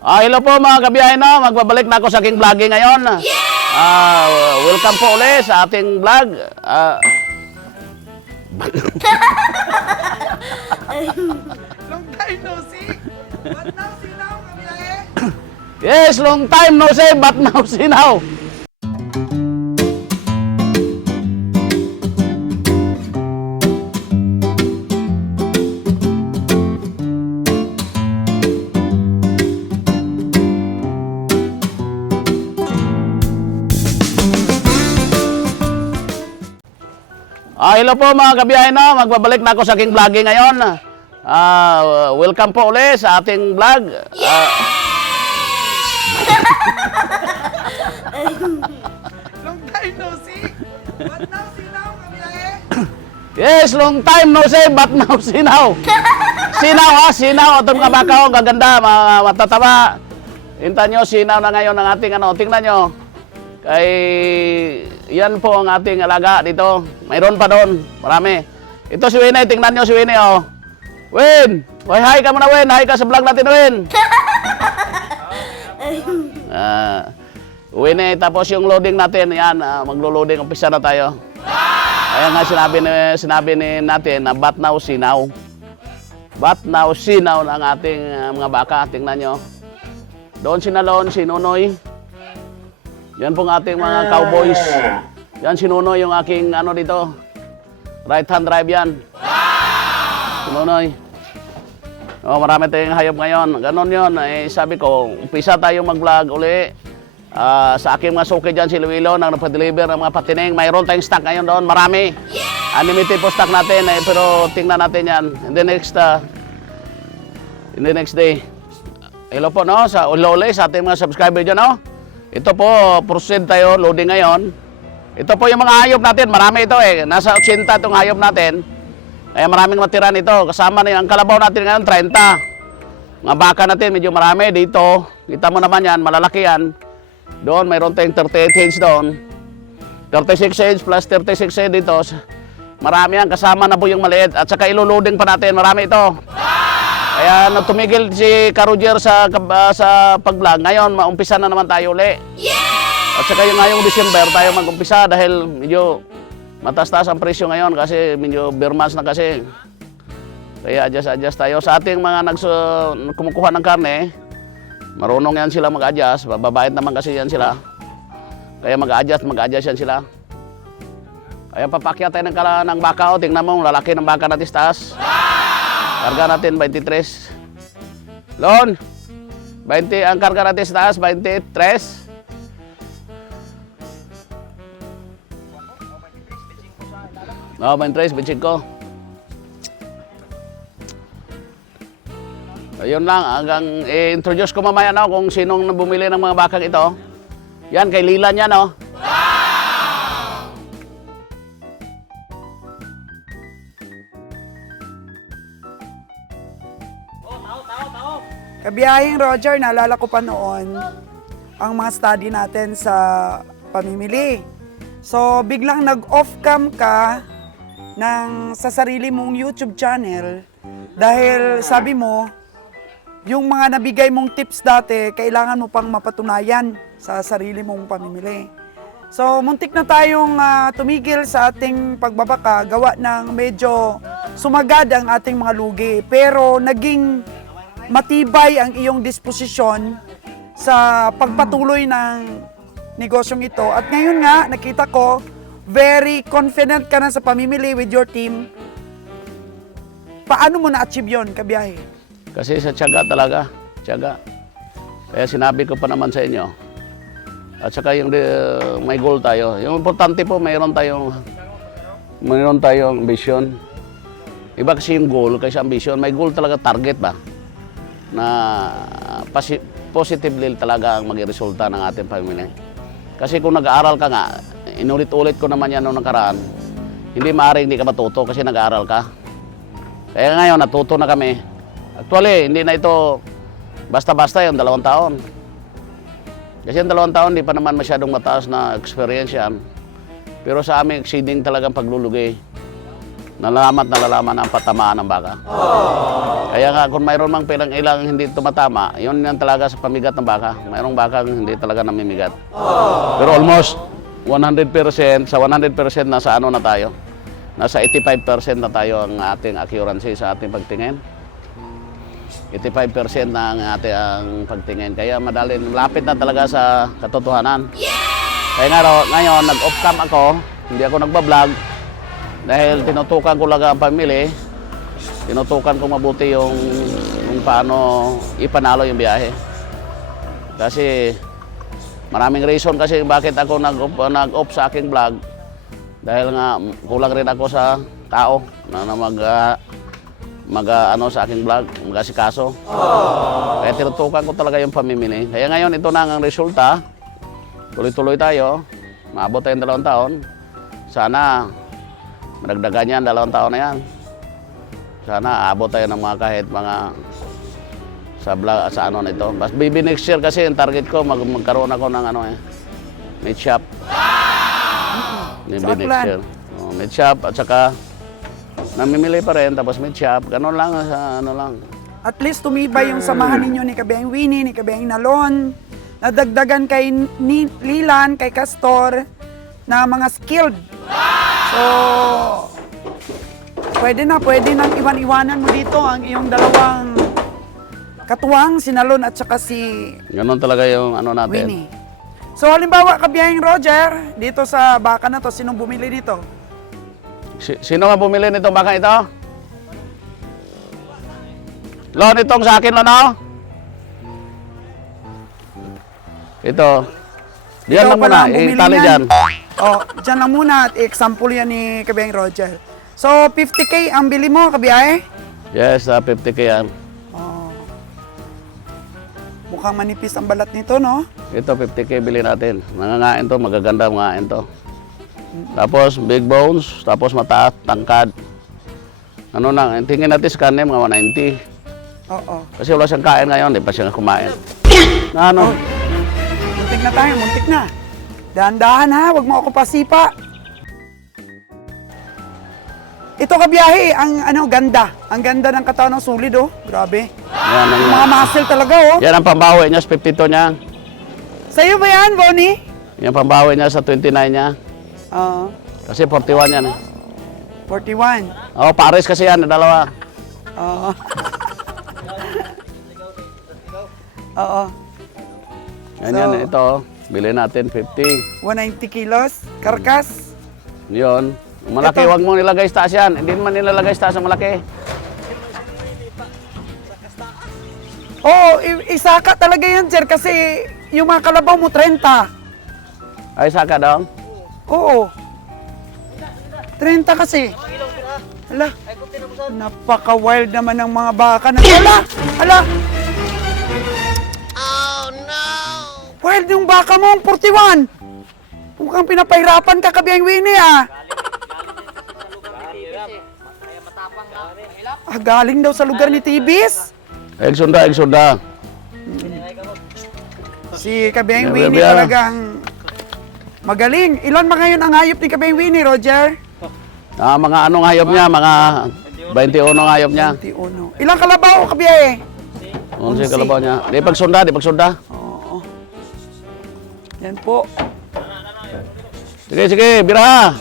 Hello po mga kabiyahe, no? Magbabalik na ako sa aking vlogging ngayon. Welcome po ulit sa ating vlog. Long time no see. But now see now, kabiyahe. Yes, long time no see, but now see now. Hello po mga kabiyahe, no? Magbabalik na ako sa aking vlogging ngayon. Welcome po ulit sa ating vlog. Long time no see. But now see now, kabiyahe. Yes, long time no see, but now see now. Sinaw ha, sinaw. Ito mga baka ko, gaganda, matataba. Hintan nyo, sinaw na ngayon ang ating ano. Tingnan nyo. Kay yan po ang ating alaga dito. Mayroon pa doon, marami. Ito si Winnie, tingnan nyo si Winnie, oh. Win! Hi ka muna, Win. Hi ka sa vlog natin, Win. Winnie, tapos yung loading natin, yan, maglo-loading, umpisa na tayo. Ayan nga sinabi ni natin na bat now, sinaw. Bat now, sinaw ng ating mga baka. Tingnan nyo. Doon sinalon, si Nunoy. Yan pong ating mga cowboys. Yan si Nunoy, yung aking ano dito. Right hand drive yan. Si Nunoy. Marami tayong hayop ngayon. Ganon yun. Sabi ko, umpisa tayong mag-vlog uli. Sa aking mga suki dyan, si Luilo, nang nagpa-deliver ng mga patining. Mayroon tayong stock ngayon doon. Marami. Unlimited po stock natin. Pero tingnan natin yan. In the next day. Hello po, no? Sa Ulole, sa ating mga subscriber dyan, no? Ito po, proceed tayo, loading ngayon. Ito po yung mga hayop natin, marami ito eh. Nasa 80 itong hayop natin. Kaya maraming matira nito. Kasama na yung kalabaw natin ngayon, 30. Mga baka natin, medyo marami dito. Kita mo naman yan, malalaki yan. Doon, mayroon tayong 38 inch doon. 36 inch plus 36 inch dito. Marami yan, kasama na po yung maliit. At saka iloloading pa natin, marami ito. Kaya tumigil si Karoger sa pag-vlog. Ngayon, maumpisa na naman tayo uli. At saka yung ngayong December tayo mag-umpisa dahil medyo mataas-taas ang presyo ngayon kasi medyo bear months na kasi. Kaya adjust tayo. Sa ating mga kumukuha ng karne, marunong yan sila mag-adjust. Babait naman kasi yan sila. Kaya mag-adjust yan sila. Kaya papakyat tayo ng baka. O, tingnan mo, lalaki ng baka natin sa taas. Karga natin 23. Lon, 20 ang karga natin sa taas, 23. No, 23, 25. Ayun lang, hanggang i-introduce ko mamaya no, kung sinong bumili ng mga bakang ito. Yan, kay Lilan yan, no? Kabiyaheng Roger, naalala ko pa noon ang mga study natin sa pamimili. So, biglang nag-off cam ka sa sarili mong YouTube channel dahil sabi mo, yung mga nabigay mong tips dati, kailangan mo pang mapatunayan sa sarili mong pamimili. So, muntik na tayong tumigil sa ating pagbabaka, gawa ng medyo sumagad ang ating mga lugi. Pero naging matibay ang iyong disposisyon sa pagpatuloy ng negosyong ito. At ngayon nga, nakita ko, very confident ka na sa pamimili with your team. Paano mo na-achieve yun, kabiyahe? Kasi sa tiyaga talaga, tiyaga. Kaya sinabi ko pa naman sa inyo. At saka yung may goal tayo. Yung importante po, mayroon tayong ambition. Iba kasi yung goal kaysa ambition. May goal talaga, target ba? Na positively talaga ang maging resulta ng ating pamilya. Kasi kung nag-aaral ka nga, inulit-ulit ko naman yan noong nakaraan, hindi maaaring hindi ka matuto kasi nag-aaral ka. Kaya ngayon, natuto na kami. Actually, hindi na ito basta-basta yung 2 taon. Kasi yung 2 taon, hindi pa naman masyadong mataas na experience yan. Pero sa amin, exceeding talagang paglulugi. nalalaman ang patamaan ng baka. Kaya nga kung mayroon mang ilang hindi tumatama, yun yan talaga sa pamigat ng baka. Mayroong baka hindi talaga namimigat. Pero almost 100%, sa 100% nasa ano na tayo? Nasa 85% na tayo ang ating accuracy sa ating pagtingin. 85% na ang ating ang pagtingin. Kaya madali, lapit na talaga sa katotohanan. Kaya nga ngayon, nag-off cam ako, hindi ako nagbablog. Dahil tinutukan ko lang ang pamili, tinutukan ko mabuti yung paano ipanalo yung biyahe. Kasi maraming reason kasi bakit ako nag-off sa aking vlog. Dahil nga kulang rin ako sa tao na ano sa aking vlog, mag-asikaso. Kaya tinutukan ko talaga yung pamimili. Kaya ngayon ito na ang resulta. Tuloy-tuloy tayo. Maabot tayong 2 taon. Sana madagdagan yan, 2 taon na yan. Sana aabot tayo ng mga kahit mga sa ano nito. Mas maybe next year kasi yung target ko magkaroon ako ng ano meat shop. Maybe next year. Meat shop at saka namimili pa rin tapos meat shop. Ganon lang sa ano lang. At least tumibay yung samahan ninyo ni Kabiang Winnie, ni Kabiang Nalon. Nadagdagan kay Lilan, kay Castor na mga skilled. So, pwede nang iwan-iwanan mo dito ang iyong dalawang katuwang, si Nalon at saka si Ganon talaga yung ano natin. Winnie. So, halimbawa, Kabiyahing Roger, dito sa baka na to, sinong bumili dito? Sino nga bumili nitong baka ito? Lon, itong sa akin, Lon, no? Ito. Diyan Ikaw lang pala muna, ang bumili itali niyan. dyan. Oh, dyan lang muna at example yan ni Kabiyahing Roger. So, 50K ang bili mo, Kabiyahe? Yes, 50K yan. Oh. Mukhang manipis ang balat nito, no? Ito, 50K bili natin. Nangangain to, magaganda mangain to. Tapos, big bones, tapos mataas, tangkad. Ano na, tingin natin sa kanin, mga 190. Oo. Kasi wala siyang kain ngayon, di pa siya kumain. Na ano? Muntik na tayo, muntik na. Dahan-dahan ha, huwag mo ako pasipa. Ito, Kabiyahe, ang ano, ganda. Ang ganda ng katawan ng sulid, oh. Grabe. Yan ang, Mga muscle talaga, oh. yan ang pambawi niya sa 52 niya. Sa'yo ba yan, Bonnie? Yan ang pambawi niya sa 29 niya. Oo. Kasi 41 yan. 41. Oh, pares kasi yan, dalawa. Oo. Oo. Yan So, yan, ito. Bili natin 50. 190 kilos, karkas. Yun. Malaki, Ito. wag mo nilagay sa taas yan. Hindi naman nilalagay sa taas ang malaki. Oo, isaka talaga yan, sir, kasi yung mga kalabaw mo, 30. Ay, saka daw. Oo. 30 kasi. Hala, napaka-wild naman ng mga baka na. Hala, hala. Oh, no. Wild yung baka mo, 41. Mukhang pinapahirapan ka, Kabiyang Winnie, ah. Ah, galing daw sa lugar ni Tibis. Eksunda, eksunda. Si Kabiyang Yeah, Winnie yeah. talagang magaling. Ilan ba ngayon ang hayop ni Kabiyang Winnie, Roger? Mga anong hayop niya, mga 21 hayop niya. 21. Ilang kalabaw, Kabiyang? 11 kalabaw niya. Di pagsunda, di pagsunda. Oo. Yan po. Sige, sige, bira.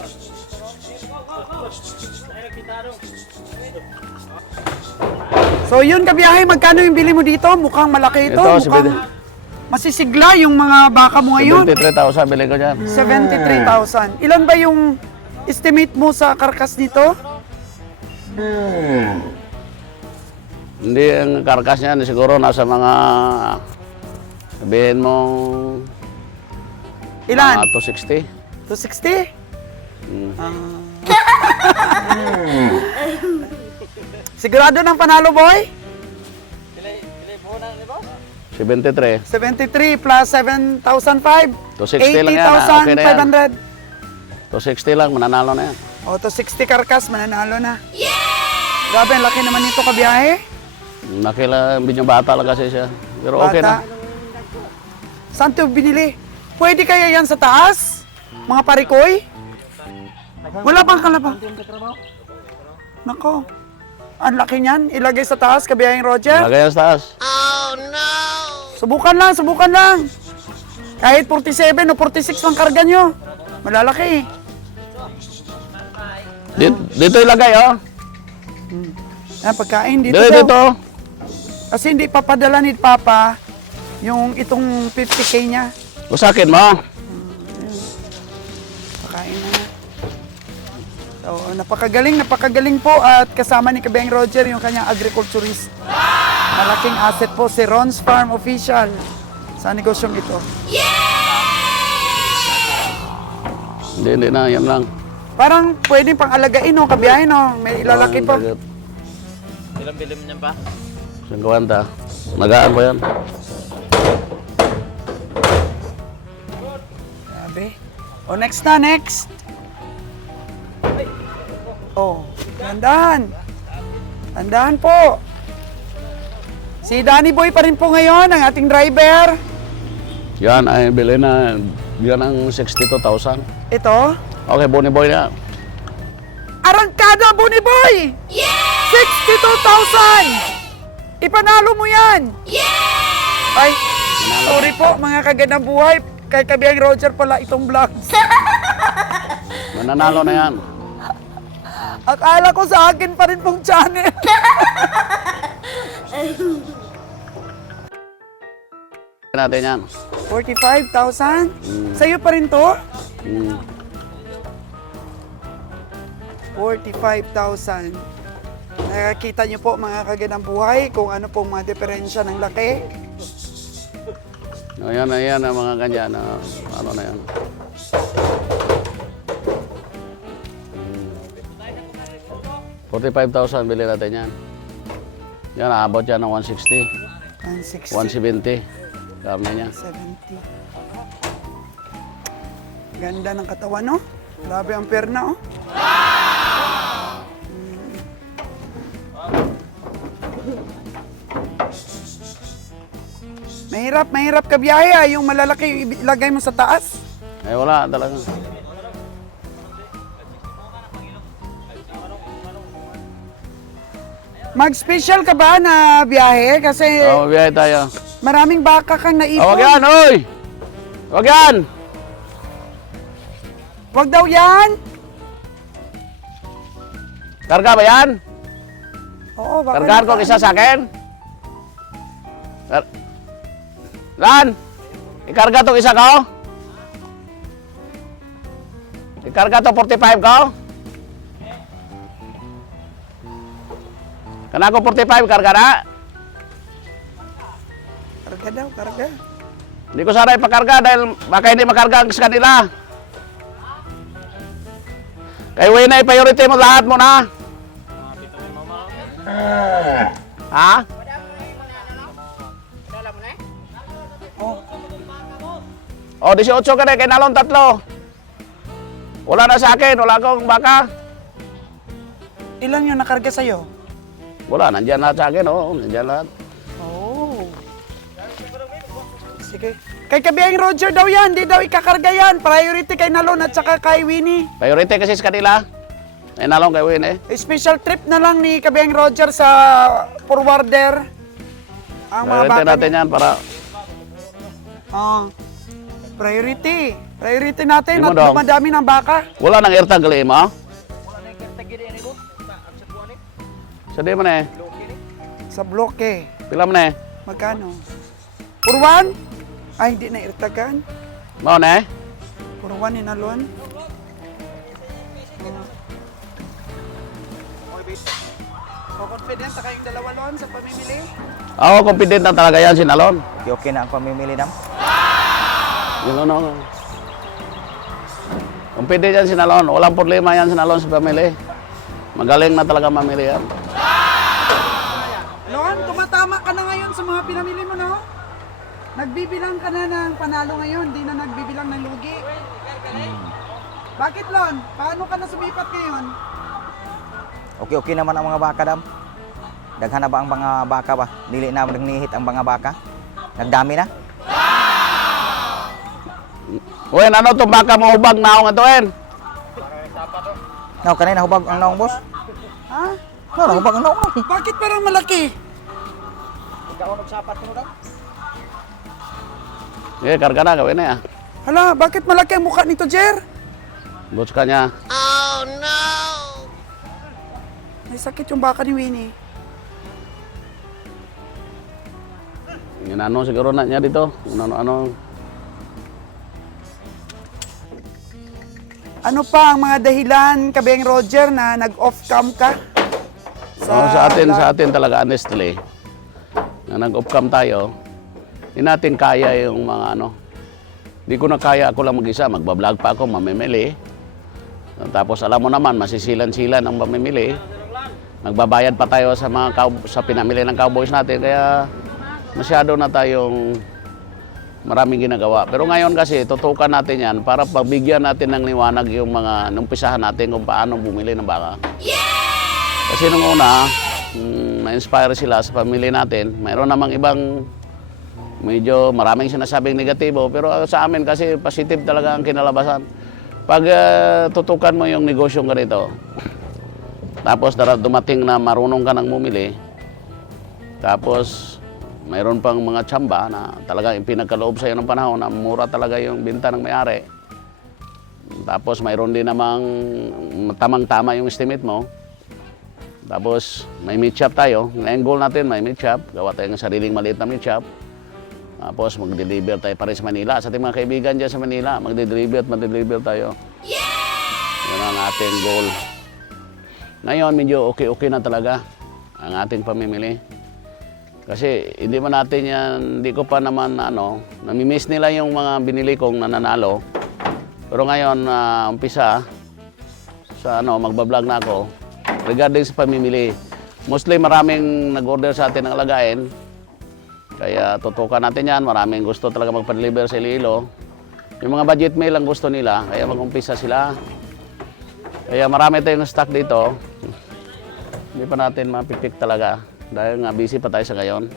So yun, Kabiyahe, magkano yung bili mo dito? Mukhang malaki ito. Ito, Mukhang masisigla yung mga baka mo ngayon. 73,000 bili ko dyan. 73,000. Ilan ba yung estimate mo sa karkas nito? Hindi, ang karkas niya siguro nasa mga, sabihin mong, Ilan? mga 260. 260? Mm. Sigurado ng panalo, boy? 73. 73 plus 7,005. 260 lang yan, okay na yan. 80,500. 260 lang, mananalo na yan. O, to 60 karkas, mananalo na. Grabe, ang laki naman nito, Kabiyahe. Nakila, medyo bata lang kasi siya. Pero okay na. Saan ito binili? Pwede kaya yan sa taas? Mga parikoy? Wala pang kalabang. Nako. Ang laki niyan. Ilagay sa taas, kabiyahing Roger. Lagay yan sa taas. Subukan lang, subukan lang. Kahit 47 o 46 ang karga nyo. Malalaki. Dito ilagay, oh. Yan, pagkain dito Dito, daw. dito. Kasi hindi papadala ni Papa yung itong 50K niya. Usakin mo. Pakain na nga. So, napakagaling po at kasama ni Kabeng Roger yung kanyang agriculturist. Malaking asset po si Ron's Farm Official sa negosyong ito. Hindi na, yan lang. Parang pwedeng pang alagain o kabiyahin o. May ilalaki pa. Ilang bilim niyan pa? 50. Magaan ko yan. Grabe. O next na, next. Oh, tandahan. Tandahan po. Si Danny Boy pa rin po ngayon, ang ating driver. Yan, ay bili na. Yan ang 62,000. Ito. Okay, Bonnie Boy na. Arangkada, Bonnie Boy! Yeah! 62,000! Ipanalo mo yan! Yeah! Ay, sorry po mga kagandang buhay. Kay Kabiyang Roger pala itong vlog. Mananalo na yan. Akala ko sa akin pa rin pong channel. Natin yan. 45,000? Sa'yo pa rin to? Hmm. 45,000. Nakakita niyo po mga kagandang buhay kung ano pong mga diferensya ng laki. Ayan ang mga ganyan. Ano na yan. Hmm. 45,000 bili natin yan. Yan, aabot yan ng 160. 160. 170. Karne niya. 70. Ganda ng katawan, no? Grabe ang perna, oh. Mahirap ka biyahe, ah. Yung malalaki ilagay mo sa taas. Eh, wala talaga. Mag-special ka ba na biyahe? Kasi Biyahe tayo. maraming baka kang naipon. Wag yan, oy! Wag yan! Wag daw yan. Karga ba yan? Oo, baka Kargahan ko isa sa akin? Lan! Ikarga to isa ko? Ikarga to 45 ko? Kana ko 45, karga na? Karga daw, karga. Hindi ko sana ipakarga dahil baka hindi makarga ang sa kanila. Kaya uwi na, i-priority mo lahat mo na. Ha? Oh, 18 ka na, kay nalon 3. Wala na sa akin, wala akong baka. Ilan yung nakarga sa'yo? Wala, nandyan lahat sa akin, oh, nandyan lahat. Oh. Sige. Kay Kabiyang Roger daw yan, di daw ikakarga yan. Priority kay Nalon at saka kay Winnie. Priority kasi sa kanila. Kay nalon, kay Win eh. Special trip na lang ni Kabiyang Roger sa forwarder. Ang mga Priority baka natin yan para... Oh. Priority. Priority natin Di mo at daw. dumadami ng baka. Wala nang airtag gali mo. Sa di mo na eh. Sa bloke. Pila mo na eh. Magkano? Purwan? Ay, hindi na irtagan. Mao na eh. Purwan ni Nalon. O, confident sa kayong dalawa lon sa pamimili? Ako, confident na talaga yan si Nalon. Okay na ang pamimili dam. Yung ano. Confident yan si Nalon. Walang problema yan si Nalon sa pamili. Magaling na talaga mamili yan. Lon, tumatama ka na ngayon sa mga pinamili mo, no? Nagbibilang ka na ng panalo ngayon, di na nagbibilang ng lugi. Bakit, Lon? Paano ka na sumipat ngayon? Okay naman ang mga baka dam. Daghan na ba ang mga baka ba? Dili na nagnihit ang mga baka. Nagdami na. Uy, ano itong baka mo hubag na ako nga to, en? No, kanina hubag ang naong boss. Ha? Ano bang ano? Bakit parang malaki? Ikaw nagsapat mo daw? Eh, karga na, gawin na ya. Hala, bakit malaki ang mukha nito, Jer? Boots ka niya. May sakit yung baka ni Winnie. Yung ano siguro na niya dito. Ano. Ano pa ang mga dahilan, Kabeng Roger, na nag-off cam ka? Sa atin talaga, honestly, na nag-off cam tayo, hindi natin kaya yung mga ano. Hindi ko na kaya ako lang mag-isa. Magbablog pa ako, mamimili. Tapos alam mo naman, masisilan-silan ang mamimili. Nagbabayad pa tayo sa mga sa pinamili ng cowboys natin. Kaya masyado na tayong maraming ginagawa. Pero ngayon kasi, tutukan natin yan para pagbigyan natin ng liwanag yung mga numpisahan natin kung paano bumili ng baka. Kasi nung una, na-inspire sila sa pamilya natin. Mayroon namang ibang medyo maraming sinasabing negatibo, pero sa amin kasi positive talaga ang kinalabasan. Pag tutukan mo yung negosyong ganito, tapos dumating na marunong ka nang bumili, tapos mayroon pang mga tsamba na talagang pinagkaloob sa'yo ng panahon na mura talaga yung binta ng may-ari. Tapos mayroon din namang tamang-tama yung estimate mo. Tapos may meat shop tayo. Ngayon goal natin may meat shop. Gawa tayo ng sariling maliit na meat shop. Tapos mag-deliver tayo pa rin sa Manila. Sa ating mga kaibigan dyan sa Manila, mag-deliver tayo. Yan ang ating goal. Ngayon medyo okay na talaga ang ating pamimili. Kasi hindi man natin yan, hindi ko pa naman namimiss nila yung mga binili kong nananalo. Pero ngayon, umpisa sa magbablog na ako regarding sa pamimili. Mostly maraming nag-order sa atin ng alagain. Kaya tutukan natin yan. Maraming gusto talaga magpa-deliver sa Iloilo. Yung mga budget meal ang gusto nila, kaya mag-umpisa sila. Kaya marami tayong stock dito. Hindi pa natin mapipick talaga. Dahil nga busy pa tayo sa ngayon.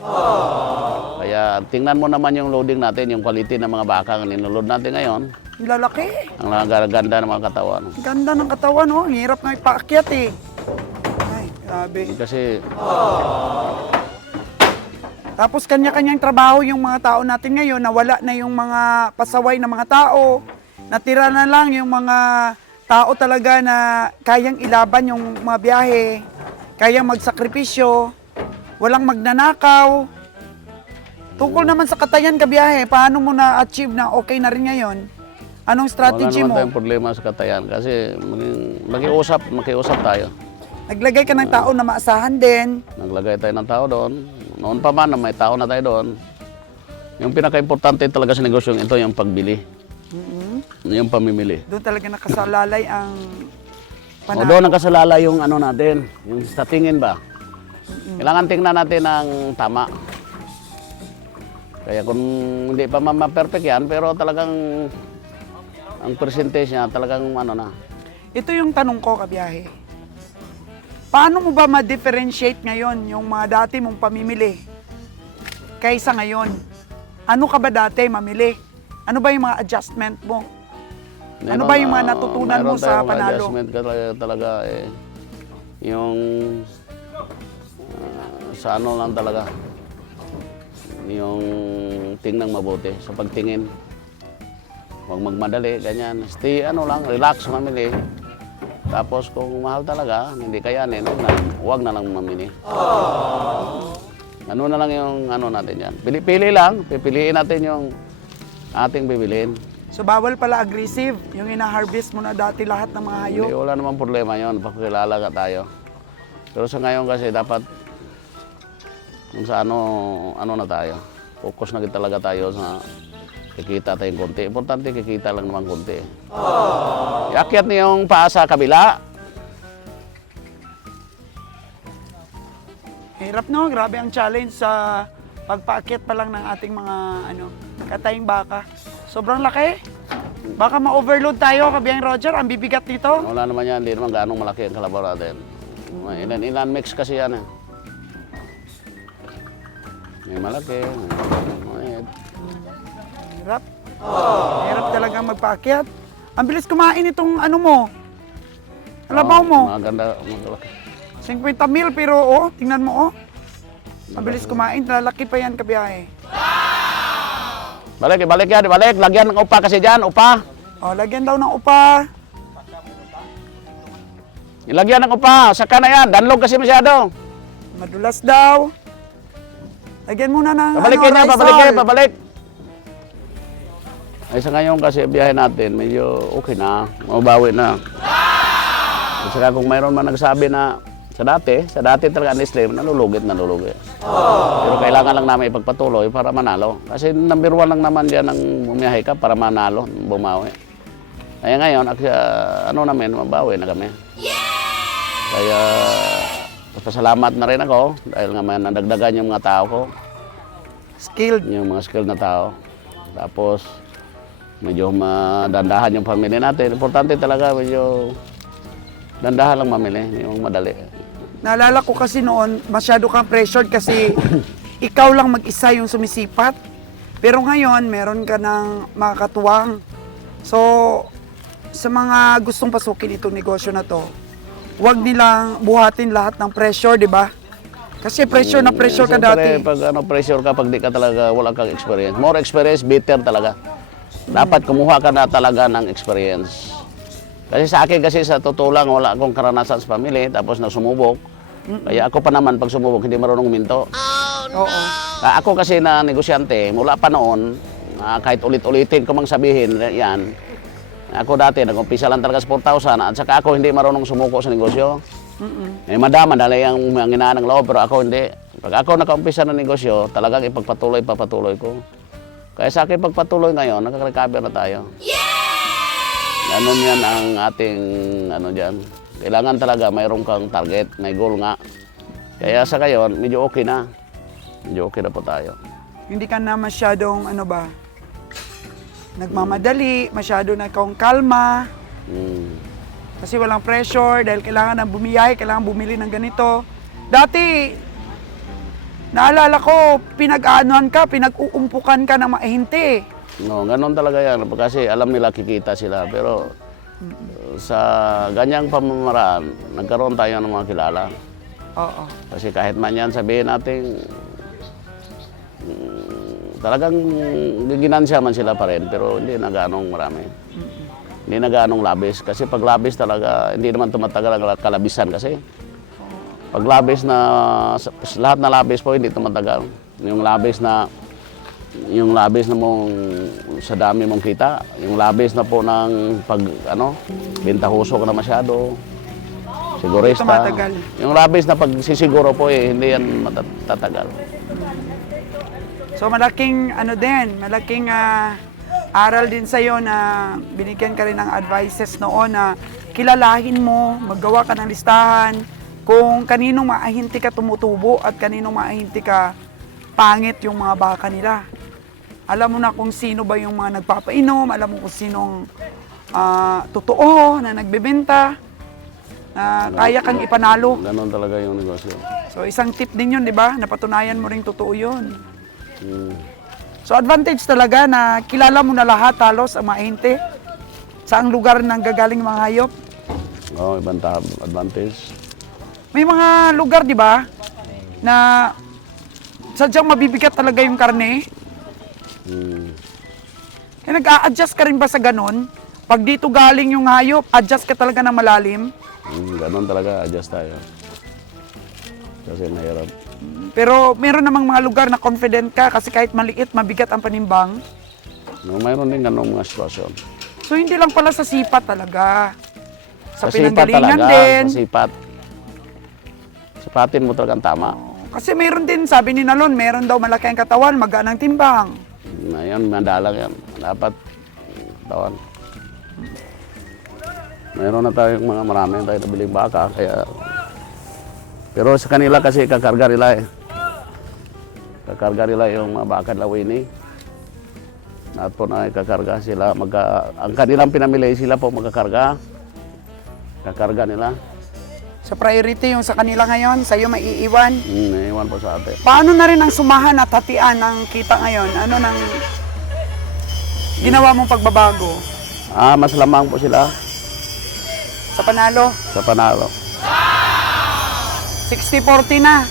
Kaya tingnan mo naman yung loading natin, yung quality ng mga baka ang ninulod natin ngayon. Ang lalaki. Ang ganda ng mga katawan. Ganda ng katawan, oh. Ang hirap na ipaakyat, eh. Ay, grabe. Kasi Tapos kanya-kanyang trabaho yung mga tao natin ngayon. Nawala na yung mga pasaway na mga tao. Natira na lang yung mga tao talaga na kayang ilaban yung mga biyahe. Kayang magsakripisyo. Walang magnanakaw. Tungkol naman sa katayan kabiyahe, paano mo na-achieve na okay na rin ngayon? Anong strategy wala naman mo? tayong problema sa katayan kasi makiusap tayo. Naglagay ka ng tao na maasahan din. Naglagay tayo ng tao doon. Noon pa man, may tao na tayo doon. Yung pinaka-importante talaga sa negosyong ito, yung pagbili. Yung pamimili. Doon talaga nakasalalay ang O panalo. doon nakasalala yung natin, yung sa tingin ba? Kailangan tingnan natin ng tama. Kaya kung hindi pa ma-perfect yan, pero talagang ang percentage niya talagang na. Ito yung tanong ko, kabiyahe. Paano mo ba ma-differentiate ngayon yung mga dati mong pamimili kaysa ngayon? Ano ka ba dati mamili? Ano ba yung mga adjustment mo? Ano ba yung mga natutunan mo sa panalo? Adjustment talaga yung sa lang talaga. Yung tingnan mabuti sa pagtingin. Huwag magmadali, ganyan. Stay relax mamili. Tapos kung mahal talaga, hindi kayanin, huwag na lang mamili. Ano na lang yung natin yan. Pili lang, pipiliin natin yung ating bibilin. So bawal pala aggressive, yung ina-harvest mo na dati lahat ng mga hayop. Hindi, wala namang problema yun, pakilala ka tayo. Pero sa ngayon kasi dapat kung sa na tayo. Focus na talaga tayo sa kikita tayong konti. Importante kikita lang naman konti. Iakyat niyo yung paa sa kabila. Hirap no, grabe ang challenge sa pagpaakyat pa lang ng ating mga kataying baka. Sobrang laki. Baka ma-overload tayo, Kabiyang Roger, ang bibigat nito. Wala naman yan, hindi naman gaano malaki ang kalabaw natin. Ilan mix kasi yan eh. May malaki, may maliit. Hirap. Hirap talagang magpaakyat. Ang bilis kumain itong mo. Kalabaw mo. Maganda, malaki. 50 mil pero oh, tingnan mo oh. Mabilis kumain, lalaki pa yan kabiyahe. Balik, balik yan, balik. Lagyan ng upa kasi dyan, upa. Oh, lagyan daw ng upa. Ilagyan ng upa, saka na yan. Danlog kasi masyado. Madulas daw. Lagyan muna ng Pabalikin niya, rice pabalik hull. pabalik. Ay sa ngayon kasi biyahe natin, medyo okay na, mabawi na. At saka kung mayroon man nagsabi na sa dati talaga ni Slim, nalulugit. Pero kailangan lang namin ipagpatuloy para manalo. Kasi number 1 lang naman diyan ang bumiyahe ka para manalo, bumawi. Kaya ngayon, ano namin, mabawi na kami. Kaya pasalamat na rin ako dahil nga may nadagdagan yung mga tao ko, Skilled. yung mga skilled na tao. Tapos medyo madandahan yung pamilya natin. Importante talaga medyo dandahan lang mamili, yung madali. Naalala ko kasi noon, masyado kang pressured kasi ikaw lang mag-isa yung sumisipat. Pero ngayon, meron ka ng mga katuwang. So, sa mga gustong pasukin itong negosyo na to, huwag nilang buhatin lahat ng pressure, di ba? Kasi pressure na pressure ka Siyempre, dati. pag pressure ka, pag di ka talaga, wala kang experience. More experience, better talaga. Dapat kumuha ka na talaga ng experience. Kasi sa akin kasi sa totoo lang, wala akong karanasan sa pamilya, tapos nagsumubok. Kaya ako pa naman, pag sumubok, hindi marunong minto. Oo. Ako kasi na negosyante, mula pa noon, kahit ulit-ulitin ko mang sabihin, yan. Ako dati, nag-umpisa lang talaga sa 4,000, at saka ako hindi marunong sumuko sa negosyo. Eh, madali ang inaan ng loob, pero ako hindi. Pag ako nakaumpisa ng negosyo, talagang papatuloy ko. Kaya sa akin pagpatuloy ngayon, nakaka-recover na tayo. Ganon yan ang ating, dyan. Kailangan talaga mayroon kang target, may goal nga. Kaya sa ngayon, medyo okay na. Medyo okay na po tayo. Hindi ka na masyadong, nagmamadali, masyado na kang kalma. Kasi walang pressure dahil kailangan ng bumiyahe, kailangan bumili ng ganito. Dati, naalala ko, pinag-aanuhan ka, pinag-uumpukan ka ng mahinti. No, ganon talaga yan. Kasi alam nila kikita sila. Pero sa ganyang pamamaraan, nagkaroon tayo ng mga kilala. Oo. Kasi kahit man yan sabihin natin, talagang ginansya man sila pa rin, pero hindi na ganong marami. Hindi na ganong labis. Kasi pag labis talaga, hindi naman tumatagal ang kalabisan kasi. Pag labis na, lahat na labis po hindi tumatagal. Yung labis na mong sa dami mong kita, yung labis na po ng bentahuso ka na masyado, sigurista. Tumatagal. Yung labis na pagsisiguro po hindi yan matatagal. So malaking malaking aral din sa'yo na binigyan ka rin ng advices noon na kilalahin mo, maggawa ka ng listahan kung kaninong maahinti ka tumutubo at kaninong maahinti ka pangit yung mga baka nila. Alam mo na kung sino ba yung mga nagpapainom, alam mo kung sinong totoo na nagbebenta, na kaya kang ipanalo. Ganon talaga yung negosyo. So isang tip din yun, di ba? Napatunayan mo rin totoo yun. So advantage talaga na kilala mo na lahat halos ang mahinti. Saang lugar nang gagaling mga hayop. Oo, ibang advantage. May mga lugar, di ba, na sadyang mabibigat talaga yung karne. Eh, nag-a-adjust ka rin ba sa ganon? Pag dito galing yung hayop, adjust ka talaga ng malalim. Ganon talaga, adjust tayo. Kasi mahirap. Pero meron namang mga lugar na confident ka kasi kahit maliit, mabigat ang panimbang. No, mayroon din ganong mga sitwasyon. So hindi lang pala sa sipat talaga. Sa sipat pinanggalingan talaga, din. sa sipat. Sipatin mo talagang tama. Kasi meron din, sabi ni Nalon, meron daw malaki ang katawan, magaan ang timbang. Ngayon, madalang yan. Dapat tawan. Mayroon na tayong mga marami tayo nabiling baka. Pero sa kanila kasi kakarga nila eh. Kakarga nila yung mga baka na Winnie. At po na kakarga sila. Ang kanilang pinamili sila po magkakarga. Kakarga nila. So priority yung sa kanila ngayon, sa'yo maiiwan. Naiwan po sa atin. Paano na rin ang sumahan at hatian ng kita ngayon? Ano nang ginawa mong pagbabago? Mas lamang po sila Sa panalo? sa panalo. 60-40 na.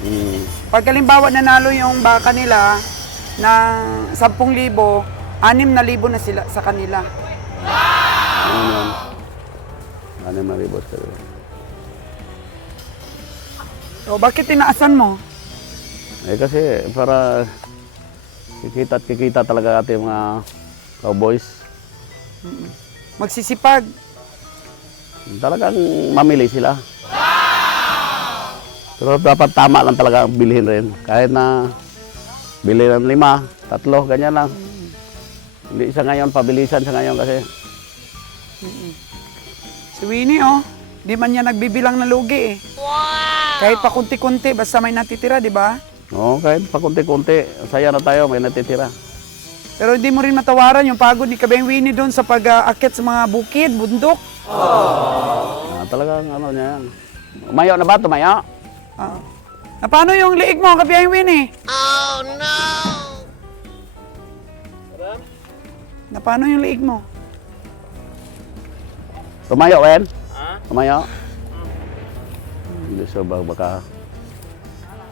Mm. Pag halimbawa nanalo yung baka nila ng 10,000, 6,000 na sila sa kanila. Ano yun? Ano yung maribos ka doon? So, bakit tinaasan mo? Eh kasi para kikita talaga ating mga cowboys. Magsisipag. Talagang mamili sila. Pero dapat tama lang talaga ang bilhin rin. Kahit na bili ng 5, 3, ganyan lang. Hindi sa ngayon, pabilisan sa ngayon kasi. Si Winnie, oh. Di man niya nagbibilang na lugi eh. Kahit pa kunti-kunti, basta may natitira, di ba? Oo, kahit pa kunti-kunti, saya na tayo, may natitira. Pero hindi mo rin matawaran yung pagod ni Kabeng Winnie doon sa pag-aakyat sa mga bukid, bundok. Talagang ano niya yan. Tumayo na ba? Tumayo? Ah. Na paano yung liig mo, Kabeng Winnie? Na paano yung liig mo? Tumayo, Wen? Tumayo? Hindi so baka.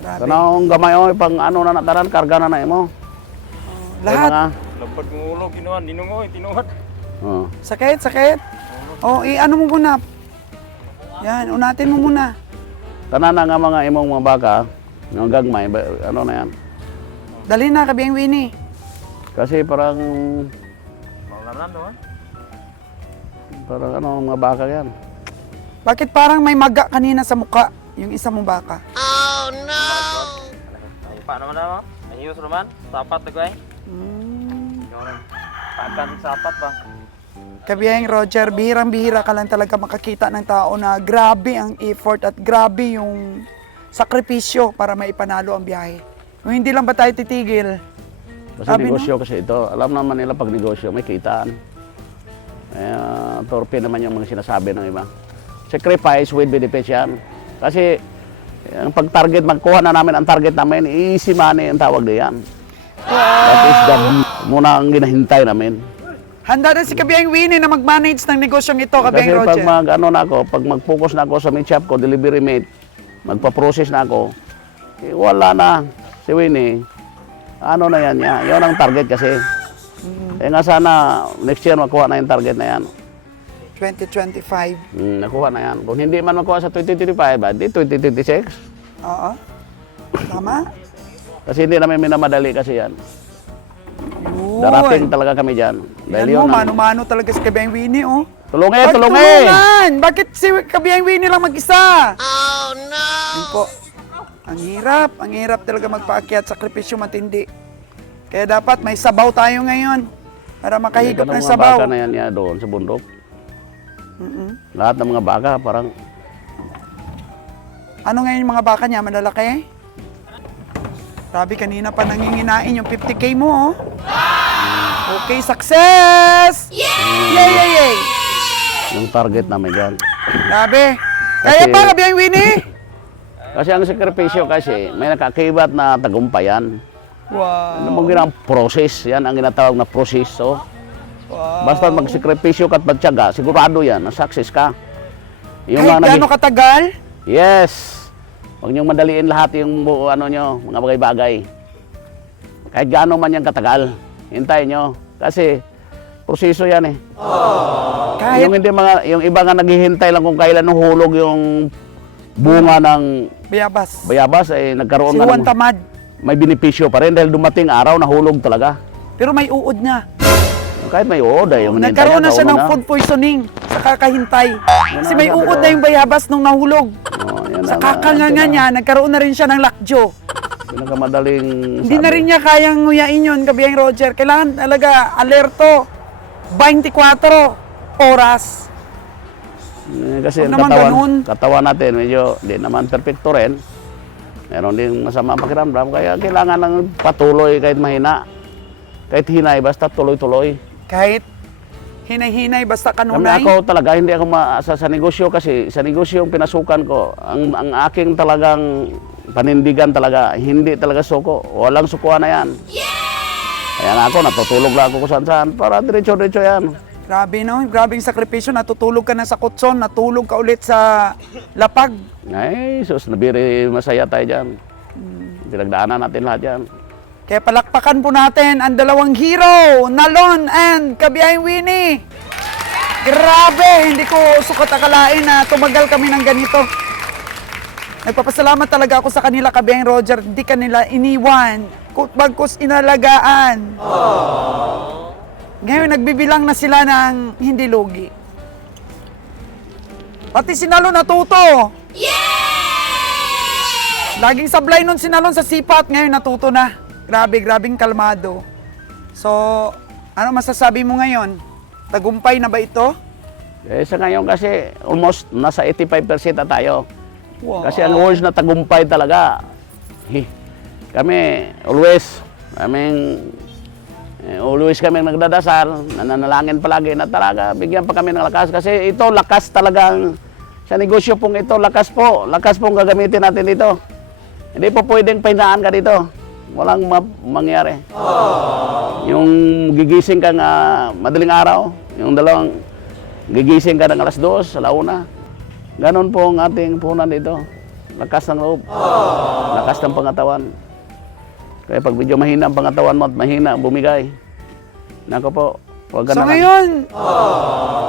Grabe. Kanang gamay o, pang ano na nataran, karga na na mo. Lahat. Lampad mo ulo, ginawan, dinungoy, tinuhat. Oo. Sakit, sakit. O, ano mo muna? Yan, unatin mo muna. Tanan na nga mga imong mga baka, ng gagmay, ano na yan. Dali na, Kabeng Winnie. Kasi parang Pangalan, no? parang ano, mga baka yan. Bakit parang may maga kanina sa muka, yung isa mong baka? Ay, paano naman naman? Ayos naman, sapat na guy. Takan sapat ba? Kabiyeng Roger, bihirang-bihira ka lang talaga makakita ng tao na grabe ang effort at grabe yung sakripisyo para maipanalo ang biyahe. Kung hindi lang ba tayo titigil? Kasi Sabi negosyo kasi ito. Alam naman nila pag negosyo, may kitaan. Torpe naman yung mga sinasabi ng iba. Sacrifice with benefits yan. Kasi ang pag-target, magkuha na namin ang target namin, easy money ang tawag na yan. That is the muna ang ginahintay namin. Handa na si Kabiyeng Winnie na mag-manage ng negosyong ito, Kasi Kabiyeng pag Roger. mag-ano na ako, pag mag-focus na ako sa meat shop ko, delivery mate, magpa-process na ako, wala na si Winnie. Ano na yan niya? Yun ang target kasi. Eh nga sana next year makuha na yung target na yan. 2025. Nakuha na yan. Kung hindi man makuha sa 2025, di 2026. Oo. Tama? Kasi hindi namin minamadali kasi yan. Yun. Darating talaga kami dyan. Dahil Yan mo, yun ang... mano-mano talaga si Kabiyeng Winnie, oh. Tulungan, tulungan! Pagtulungan! Bakit si Kabiyeng Winnie lang mag-isa? Oh, no! Yun po. Ang hirap talaga magpaakyat, sakripisyo matindi. Kaya dapat may sabaw tayo ngayon para makahigop ng Mga sabaw. baka na yan niya doon sa bundok. Lahat ng mga baka parang... Ano ngayon yung mga baka niya? Malalaki? Grabe, kanina pa nanginginain yung 50K mo, oh. Okay, success! Yay, yay, yay! Yung target namin dyan. Grabe. Kaya Kasi- pa, Kabiyeng Winnie? Kasi ang sakripisyo kasi, may nakakibat na tagumpayan. Wow. Ano mong ginang process? Yan ang ginatawag na proseso. Basta magsakripisyo ka at magtiyaga, sigurado yan, na success ka. Yung Kahit mga gano'ng katagal? Yes! Huwag niyong madaliin lahat yung ano nyo, mga bagay-bagay. Kahit gaano man yan katagal, hintayin nyo. Kasi, proseso yan eh. Kahit Yung iba nga naghihintay lang kung kailan hulog yung bunga ng bayabas. bayabas, ay nagkaroon Si na Juan ng, Tamad. may benepisyo pa rin dahil dumating araw na hulog talaga. Pero may uod na. Kahit may oda, yung hinintay Nagkaroon na siya ng kauna food poisoning sa kakahintay. Kasi ang may sabi uod ko. na yung bayabas nung nahulog. Yan Sa ang- kakanganga niya, nagkaroon na rin siya ng lakjo. Pinakamadaling Hindi na rin niya kayang nguyain yun, Kabiyeng Roger. Kailangan talaga alerto. 24 oras. Kasi Huwag ang naman ganun. katawan natin medyo hindi naman perfecto rin. Meron din masama ang pakiramdam. Kaya kailangan ng patuloy kahit mahina. Kahit hinay, basta tuloy-tuloy. Kahit hinay-hinay, basta Kami kanunay. ako talaga, hindi ako sa negosyo kasi sa negosyo yung pinasukan ko. Ang aking talagang panindigan talaga, hindi talaga suko. Walang sukuan na yan. Kaya nga ako, natutulog lang ako kung saan-saan para diretso-diretso yan. Grabe no, grabing sakripisyo. Natutulog ka na sa kutson, natulog ka ulit sa lapag. Ay, sus, nabiri masaya tayo dyan. Pinagdaanan natin lahat yan. Kaya palakpakan po natin ang dalawang hero, Nalon and Kabiyahing Winnie. Grabe, hindi ko sukat akalain na tumagal kami ng ganito. Nagpapasalamat talaga ako sa kanila, Kabiyahing Roger. Hindi kanila iniwan, bagkus inalagaan. Ngayon, nagbibilang na sila ng hindi lugi. Pati si Nalon natuto. Laging sablay nun si Nalon sa sipat, ngayon natuto na. Grabe, grabing kalmado. So, ano masasabi mo ngayon? Tagumpay na ba ito? Eh, sa ngayon kasi, almost nasa 85% na tayo. Wow. Kasi ang words na tagumpay talaga, kami always kami nagdadasal, nananalangin palagi na talaga, bigyan pa kami ng lakas. Kasi ito, lakas talagang, sa negosyo pong ito, lakas po ang gagamitin natin dito. Hindi po pwedeng pahinaan ka dito. Walang mangyari. Yung gigising ka nga madaling araw, yung dalawang gigising ka ng alas 2, alauna. Ganon po ang ating puhunan dito. Lakas ng loob. Lakas ng pangatawan. Kaya pag medyo mahina ang pangatawan mo at mahina ang bumigay, nako po, huwag ka So na lang. ngayon,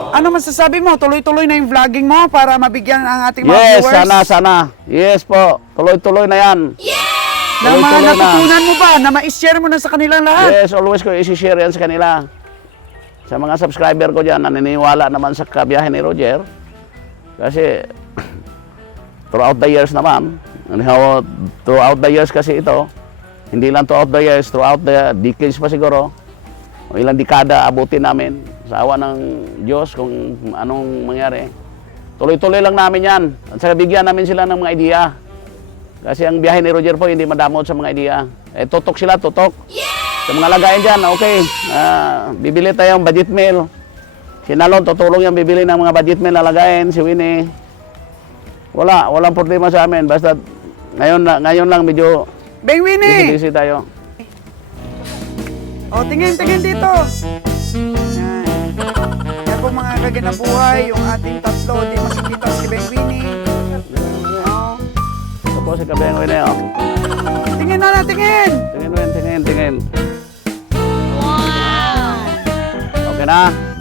ano masasabi mo? Tuloy-tuloy na yung vlogging mo para mabigyan ang ating mga Yes, viewers? sana. Yes po, tuloy-tuloy na yan. Na Tuloy-tuloy na. natutunan mo ba? Na ma-share mo na sa kanilang lahat? Yes, always ko isi-share yan sa kanila. Sa mga subscriber ko dyan, naniniwala naman sa kabiyahe ni Roger. Kasi, throughout the years naman, throughout the years kasi ito, hindi lang throughout the years, throughout the decades pa siguro, o ilang dekada abutin namin sa awa ng Diyos kung anong mangyari. Tuloy-tuloy lang namin yan. At saka bigyan namin sila ng mga idea. Kasi ang biyahe ni Roger po hindi madamot sa mga idea. Eh, tutok sila, tutok. Sa mga lagayan dyan, okay. Bibili tayong budget meal. Si Nalon, tutulong yan bibili ng mga budget meal na lagayan. Si Winnie, walang problema sa amin. Basta ngayon lang medyo Beng Winnie! busy tayo. O, tingin dito. Yan. Yan po mga kaganabuhay, yung ating tatlo, di makikita si Beng Winnie. O, Ito po si Kabiyahing Winnie, oh. tingin na, tingin! Tingin. Wow! Okay na.